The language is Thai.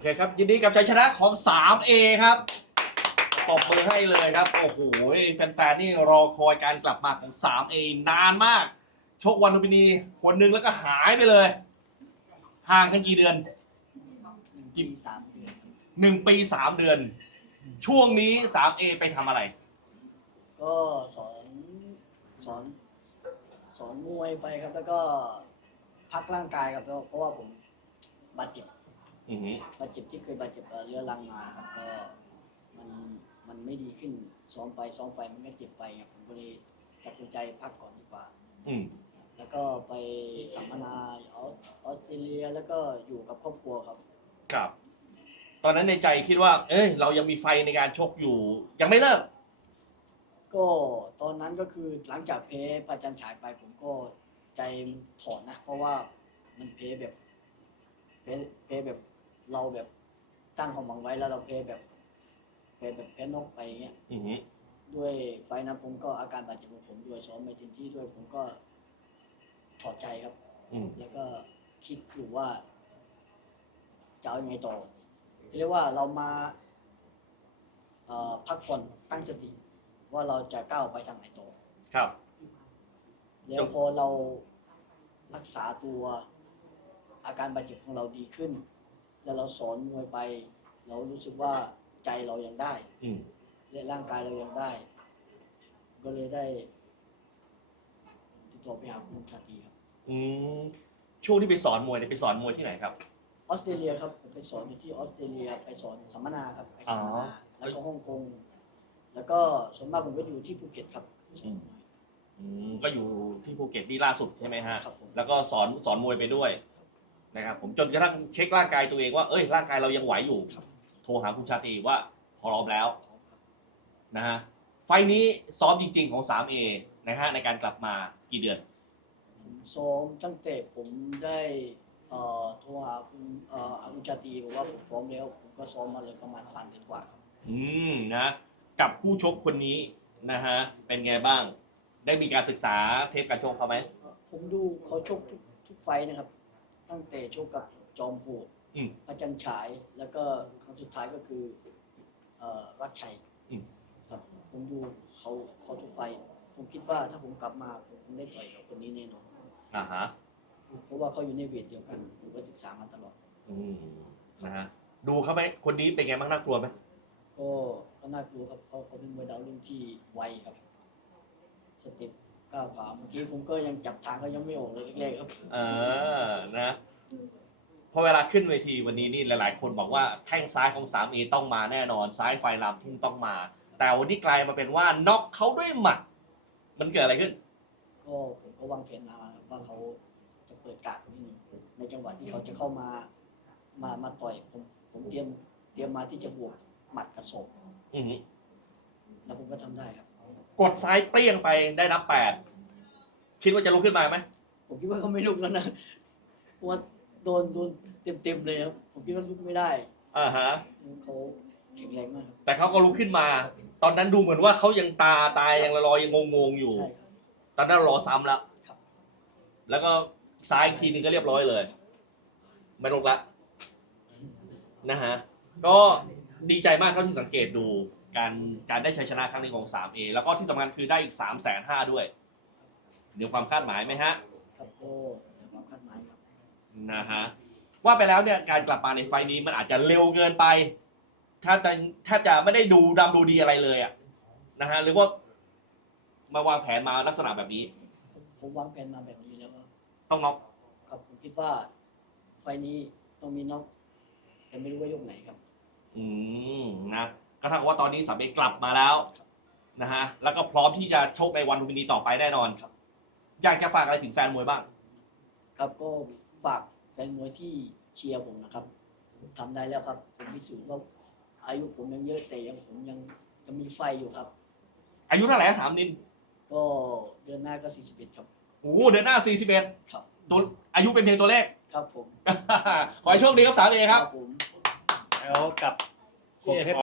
เคครับ ยินดีกับชัยชนะของ 3A ครับตบมือให้เลยครับ โอ้โหแฟนๆนี่รอคอยการกลับมาของ 3A นานมาก ชกวันลุมพินีคนหนึ่งแล้วก็หายไปเลย ห่างกันกี่เดือนหนึ่งปีสามเดือนครับหนึ่งปีสามเดือน ช่วงนี้ 3A ไปทำอะไร ก็สอนสอน สอนมวยไปครับแล้วก็พักร่างกายครับแล้วเพราะว่าผมบาดเจ็บ อือหือบาดเจ็บที่เคยบาดเจ็บเอ่อเรื้อรังมาครับก็มันมันไม่ดีขึ้นซ้อมไปซ้อมไปมันก็เจ็บไปครับผมก็เลยตัดสินใจพักก่อนดีกว่า อืมแล้วก็ไปสัมมนาออสออสเตรเลียแล้วก็อยู่กับครอบครัวครับ ครับ ตอนนั้นในใจคิดว่า เอ้ย เรายังมีไฟในการชกอยู่ ยังไม่เลิก ก็ตอนนั้นก็คือหลังจากเพพระจันทร์ฉายไปผมก็ใจถอนนะ เพราะว่ามันเพแบบเพเพแบบ เราแบบตั้งความหวังไว้แล้วเราเพแบบเพแบบแพ้นกไปเงี้ย อือหือ ด้วยไฟล์นั้นผมก็อาการบาดเจ็บของผมด้วยซ้อมไม่เต็มที่ด้วยผมก็ถอดใจครับ อืม แล้วก็คิดอยู่ว่าจะเอายังไงต่อเรียกว่าเรามาเอ่อพักผ่อนตั้งสติ ว่าเราจะก้าวไปทางไหนต่อ ครับ แล้วพอเรารักษาตัวอาการบาดเจ็บของเราดีขึ้น แล้วเราสอนมวยไป เรารู้สึกว่าใจเรายังได้อืมและร่างกายเรายังได้ ก็เลยได้ติดต่อไปหาคุณชาตรีครับอืมช่วงที่ไปสอนมวยเนี่ยไปสอนมวยที่ไหนครับ ออสเตรเลียครับผมไปสอนอยู่ที่ออสเตรเลียไปสอนสัมมนาครับไปสัมมอ๋นาอแล้วก็ฮ่องกงแล้วก็ส่วนมากผมก็อยู่ที่ภูเก็ตครับสอนมวยอืมก็อยู่ที่ภูเก็ตนี่ล่าสุดใช่ไหมฮะ ครับผม แล้วก็สอนสอนมวยไปด้วย นะครับผมจนกระทั่งเช็คร่างกายตัวเองว่าเอ้ยร่างกายเรายังไหวอยู่ครับโทรหาคุณชาตรีว่าพร้อมแล้วนะฮะไฟล์นี้ซ้อมจริง ๆของ 3A นะฮะในการกลับมากี่เดือน ผมซ้อมตั้งแต่ผมได้เอ่อโทรหาคุณเอ่อหาคุณชาตรีบอกว่าผมพร้อมแล้ว ผมก็ซ้อมมาเลยประมาณสามเดือนกว่าครับอืมนะกับผู้ชกคนนี้นะฮะเป็นไงบ้าง ได้มีการศึกษาเทปการชกเขาไหมผมดูเขาชกทุกทุกไฟท์นะครับ ตั้งแต่ชกกับจอมโหดอืม พระจันทร์ฉายแล้วก็ครั้งสุดท้ายก็คือเอ่อรักชัยอืม ครับผมดูเขาเขาทุกไฟท์ผมคิดว่าถ้าผมกลับมาผมคงได้ต่อยกับคนนี้แน่นอนอ่าฮะเพราะว่าเขาอยู่ในเวทเดียวกันผมก็ศึกษามาตลอด อืมนะฮะดูเขาไหมคนนี้เป็นไงบ้างน่ากลัวไหมก็ก็น่ากลัวครับเขาเขาเป็นมวยดาวรุ่งที่ไวครับสเต็ป ก้าวขาเมื่อกี้ผมก็ยังจับทางก็ยังไม่ออกเลยแรกๆครับ เออนะพอเวลาขึ้นเวทีวันนี้นี่หลาย ๆ คนบอกว่าแข้งซ้ายของสามเอต้องมาแน่นอน ซ้ายไฟลามทุ่งต้องมา แต่วันนี้กลายมาเป็นว่าน็อกเขาด้วยหมัด มันเกิดอะไรขึ้น ก็ผมก็วางแผนมาครับว่าเขาจะเปิดการ์ดนิดนึงในจังหวะที่เขาจะเข้ามา มามาต่อยผมผมเตรียมเตรียมมาที่จะบวกหมัดกระสอบอือหือแล้วผมก็ทำได้ครับ กดซ้ายเปรี้ยงไปได้นับแปดคิดว่าจะลุกขึ้นมาไหมผมคิดว่าเขาไม่ลุกแล้วนะเพราะว่าโดนโดนเต็มเต็มๆเลยครับ ผมคิดว่าลุกไม่ได้อ่าฮะเขาแข็งแรงมากครับแต่เขาก็ลุกขึ้นมา ตอนนั้นดูเหมือนว่าเขายังตาตายยังลอยยังงงๆอยู่ ใช่ครับ ตอนนั้นรอซ้ำแล้วครับ แล้วก็ซ้ายอีกทีนึงก็เรียบร้อยเลย ไม่ลงละนะฮะ ก็ดีใจมากเท่าที่สังเกตดู การการได้ชัยชนะครั้งนี้ของ 3A แล้วก็ที่สำคัญคือได้อีก 3 5 0 0 0ด้วยเดี๋ยวความคาดหมายไหมฮะ ครับก็เดี๋ยวความคาดหมายครับ นะฮะ ว่าไปแล้วเนี่ยการกลับมาในไฟล์นี้มันอาจจะเร็วเกินไป ถ้าจะแทบจะไม่ได้ดูดำดูดีอะไรเลยอะนะฮะหรือว่ามาวางแผนมาลักษณะแบบนี้ ผมผมวางแผนมาแบบนี้แล้วว่าต้องน็อกครับผมคิดว่า ไฟล์นี้ต้องมีน็อกแต่ไม่รู้ว่ายกไหนครับ อืมนะ ก็เท่ากับว่าตอนนี้สามเอกกลับมาแล้วนะฮะแล้วก็พร้อมที่จะชกในวันลุมพินีต่อไปแน่นอนครับ อยากจะฝากอะไรถึงแฟนมวยบ้าง ครับก็ฝากแฟนมวยที่เชียร์ผมนะครับผมทำได้แล้วครับผมพิสูจน์ว่าอายุผมยังเยอะแต่ยังผมยังจะมีไฟอยู่ครับ อายุเท่าไหร่อะถามนินก็เดือนหน้าก็41ครับโอ้โหเดือนหน้า 41 ครับตัวอายุเป็นเพียงตัวเลขครับผม ขอให้โชคดีครับสามเอครับผมแล้วกับพวกเพชร